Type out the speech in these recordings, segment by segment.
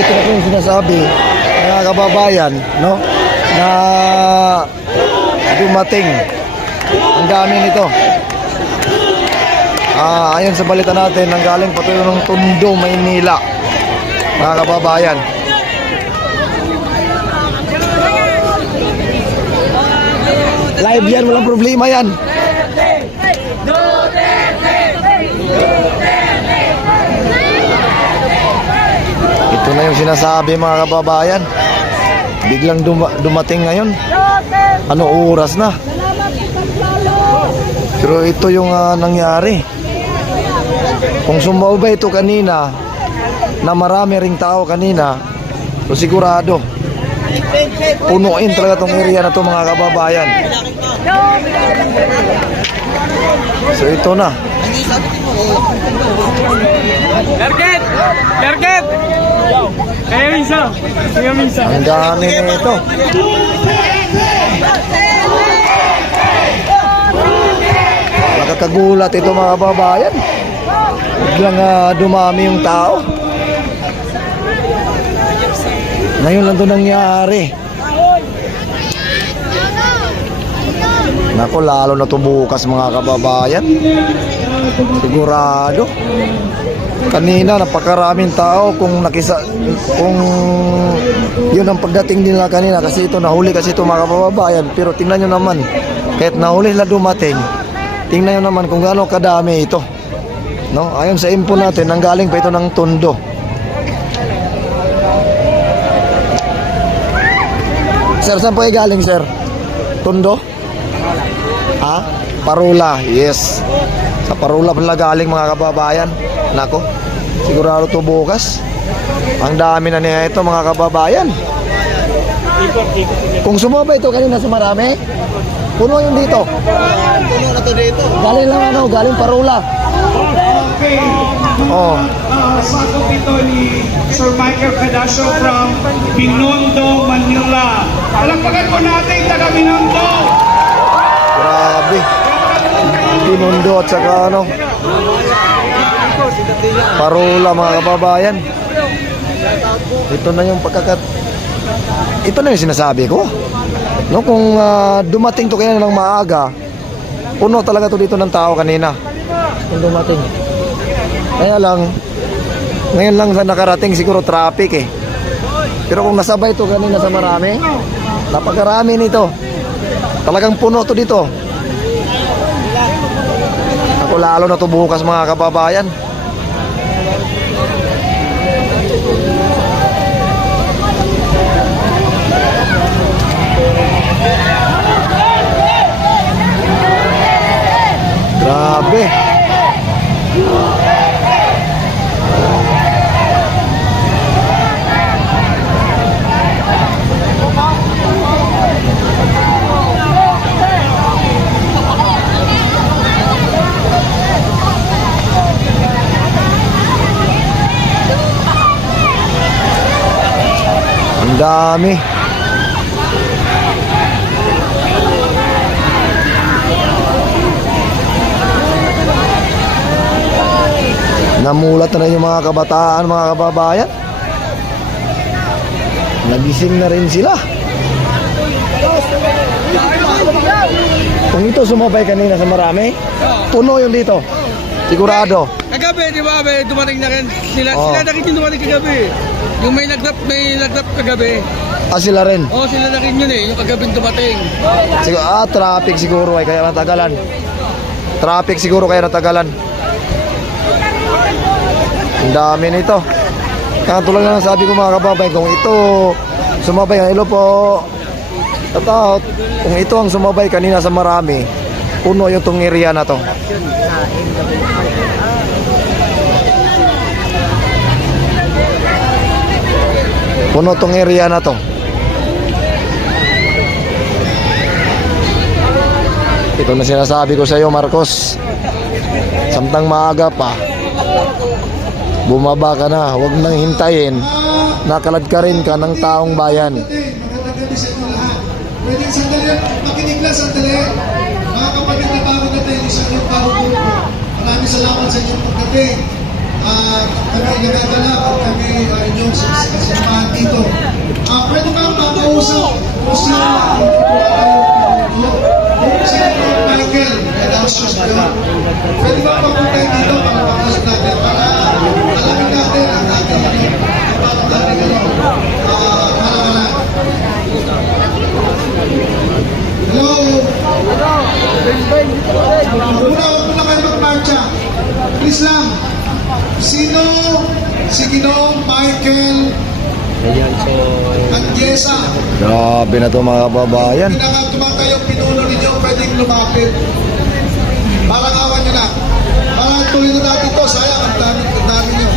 ito na po yung sinasabi mga kababayan, no? Na dumating ang dami nito. Ayon sa balita natin, nanggaling pa ito ng Tondo, Maynila, mga kababayan. Live yan, walang problema yan. Ito na yung sinasabi, mga kababayan. Biglang dumating ngayon. Ano oras na? Pero ito yung nangyari. Kung sumobay ito kanina, na marami ring tao kanina, so sigurado punuin talaga tong area na to, mga kababayan. So ito na. Garget! Garget! Kaya misa! Kaya misa! Ang dami nito. Nakakagulat ito, mga kababayan. Biglang dumami yung tao. Ngayon lang ito nangyari. Nako, lalo na ito bukas, mga kababayan. Sigurado. Kanina napakaraming tao kung yun ang pagdating nila kanina, kasi ito nahuli kasi ito, mga kababayan. Pero tingnan nyo naman, kahit nahuli sila dumating, tingnan nyo naman kung gaano kadami ito, no? Ayon sa info natin, nanggaling pa ito ng Tondo. Sir, saan po ay galing, sir? Tondo? Parula, yes. Sa Parula pala galing, mga kababayan. Nako, sigurado to bukas. Ang dami na niya ito, mga kababayan. Kung sumobay ito kanina sa marami, puno yung dito. Puno na to dito. Galing lang galing Parula. Oh. Sakop ito ni Sir Michael Cadasio from Binondo, Manila. Palakpakan po natin taga Binondo. Grabe. Binondo at saka Parula, mga kababayan. Ito na yung ito na yung sinasabi ko, no? Kung dumating to kaya ng maaga, puno talaga to dito ng tao kanina kung dumating. Kaya lang ngayon lang nakarating, siguro traffic Pero kung nasabay to kanina sa marami, napakarami nito. Talagang puno to dito. Ako, lalo na to bukas, mga kababayan. Grabe. Ang dami. Namulat na yung mga kabataan, mga kababayan. Nagising na rin sila. Kung ito sumabay kanina sa marami, puno yung dito. Sigurado. Kagabi, di ba? May dumating na rin. Sila na rin yung dumating kagabi. Yung may nagdrap kagabi. Sila rin. Sila na rin yun yung kagabi dumating. Traffic siguro kaya natagalan. Traffic siguro kaya natagalan. Ang dami nito. Kaya tulad na sabi ko, mga kababayan, kung ito sumabay, hello po, tatout, kung ito ang sumabay kanina sa marami, puno yung itong area na to. Puno itong area na to. Ito na sinasabi ko sa iyo, Marcos. Samtang maaga pa, bumaba ka na, huwag nang hintayin. Nakalad ka rin ka ng taong bayan. Pwede sandali, makinig lang sandali. Mga kapatid na bago natin, isang yung bago grupo. Maraming salamat sa inyong pagdating. Kami nagagala at kami inyong Sino si Ginoong Michael Angyesa? Grabe na to mga kababayan. Pinakatumatayong pinuno ninyo, pwedeng lumapit. Parang awan nyo na. Parang tuloy na natin to. Sayang, ang dami nyo.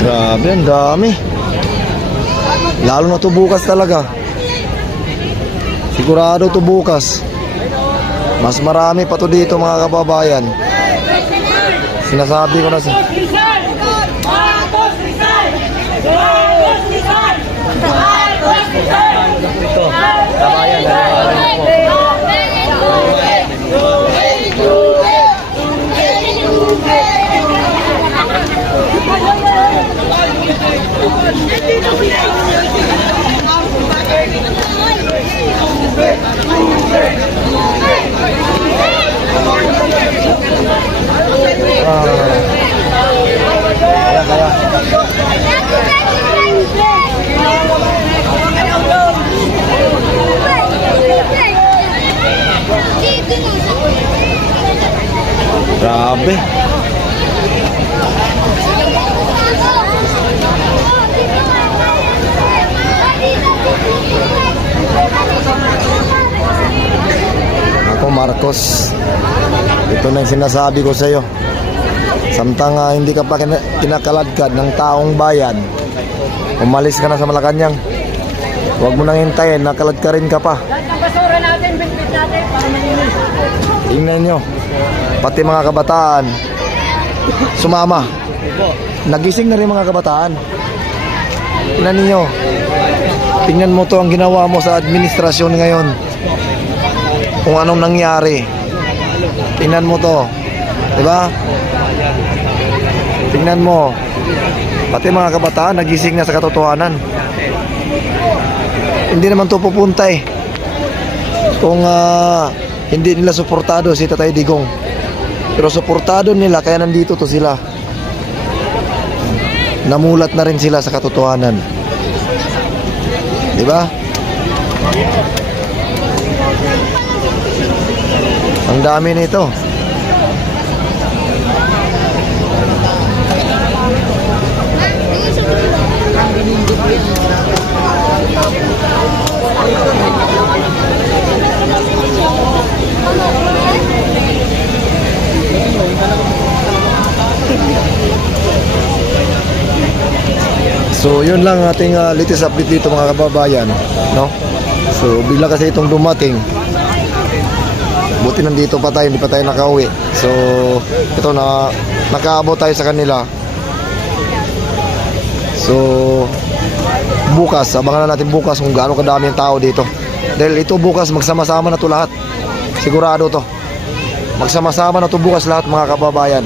Grabe, ang dami. Lalo na to bukas talaga. Sigurado to bukas. Mas marami pa to dito mga kababayan. Sinasabi ko na sa... Grabe. Ako Marcos, ito na yung sinasabi ko sa iyo. Samtang hindi ka pa kinakaladkad ng taong bayan, umalis ka na sa Malacanang. Huwag mo nang hintayin, nakalad ka rin ka pa. Lahat ng basura natin, bitbit natin para malinis. Tingnan nyo, pati mga kabataan sumama. Nagising na rin mga kabataan. Tingnan ninyo, tingnan mo to ang ginawa mo sa administrasyon ngayon, kung anong nangyari. Tingnan mo to, diba? Tingnan mo, pati mga kabataan nagising na sa katotohanan. Hindi naman to pupunta eh kung hindi nila suportado si Tatay Digong. Pero suportado nila, kaya nandito to sila. Namulat na rin sila sa katotohanan, diba? Ang dami nito. So yun lang ating latest update dito mga kababayan, no? So bigla kasi itong dumating. Buti nandito pa tayo, hindi pa tayo nakauwi. So ito na, nakaabot tayo sa kanila. So bukas, abangan na natin bukas kung gaano kadami yung tao dito. Dahil ito bukas magsama-sama na to lahat. Sigurado to. Magsama-sama na to bukas lahat mga kababayan.